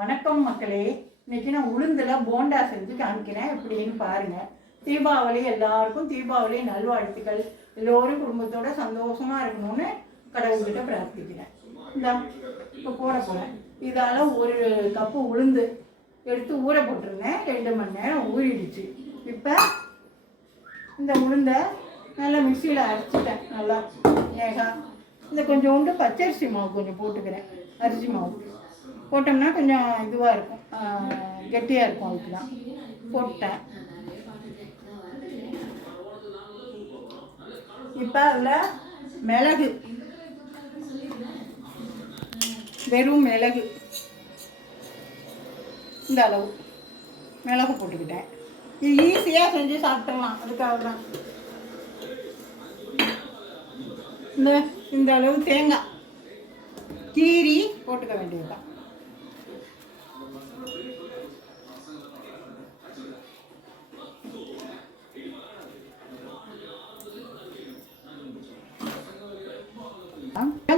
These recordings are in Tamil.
வணக்கம் மக்களே. இன்னைக்கு நான் உளுந்துல போண்டா செஞ்சு காமிக்கிறேன், எப்படின்னு பாருங்க. தீபாவளி எல்லாருக்கும் தீபாவளி நல்வாழ்த்துக்கள். எல்லோரும் குடும்பத்தோட சந்தோஷமா இருக்கணும்னு கடவுள்கிட்ட பிரார்த்திக்கிறேன். இந்த இப்போ போட போகிறேன். இதால் ஒரு கப்பு உளுந்து எடுத்து ஊற போட்டிருந்தேன். 2 மணி நேரம் ஊறிடுச்சு. இப்போ இந்த உளுந்தை நல்லா மிக்சியில் அரைச்சிட்டேன். நல்லா ஏகா இந்த கொஞ்சோண்டு பச்சரிசி மாவு கொஞ்சம் போட்டுக்கிறேன். அரிசி மாவு போட்டோம்னா கொஞ்சம் இதுவாக இருக்கும், கெட்டியாக இருக்கும். அதுக்கு தான் போட்டேன். இப்போ அதில் மிளகு, வெறும் மிளகு இந்த அளவு மிளகு போட்டுக்கிட்டேன். இது ஈஸியாக செஞ்சு சாப்பிட்றலாம். அதுக்காக தான் இந்த அளவு தேங்காய் கீரி போட்டுக்க வேண்டியதுதான்.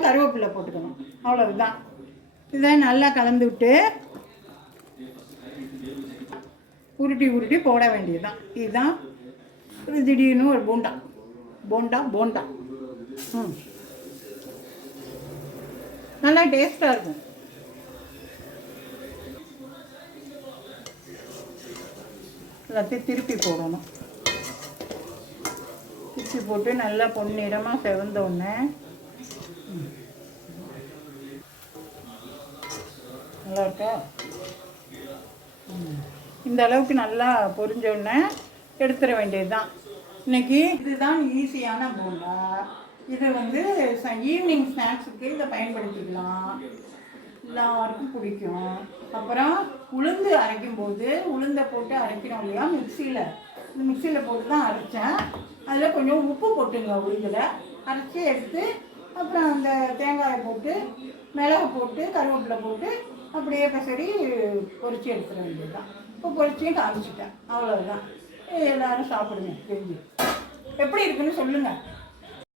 கருவேப்பிலை போட்டுக்கணும், அவ்வளவுதான். இதை நல்லா கலந்து விட்டு உருட்டி உருட்டி போட வேண்டியதுதான். இதுதான் ஒரு திடீர்னு ஒரு போண்டா போண்டா போண்டா நல்லா டேஸ்டாக இருக்கும். எல்லாத்தையும் திருப்பி போடணும். திருப்பி போட்டு நல்லா பொன்னிறமாக செவந்தோடனே நல்லா இருக்கா. இந்த அளவுக்கு நல்லா பொரிஞ்சோடனே எடுத்துட வேண்டியது தான். இன்றைக்கி இதுதான் ஈஸியான போண்டா. இது ஈவினிங் ஸ்நாக்ஸுக்கு இதை பயன்படுத்திக்கலாம். எல்லாருக்கும் பிடிக்கும். அப்புறம் உளுந்து அரைக்கும்போது உளுந்தை போட்டு அரைக்கிறோம் இல்லையா, மிக்சியில் போட்டு தான் அரைச்சேன். அதில் கொஞ்சம் உப்பு போட்டுங்க. உளுந்தில் அரைச்சி எடுத்து அப்புறம் அந்த தேங்காயை போட்டு மிளகு போட்டு கருவேப்பிலை போட்டு அப்படியே பசடி பொரிச்சு எடுத்துட வேண்டியது தான். இப்போ பொரிச்சியும் காமிச்சிட்டேன், அவ்வளோதான். எல்லோரும் சாப்பிடுங்க. தெரிஞ்சு எப்படி இருக்குன்னு சொல்லுங்கள்.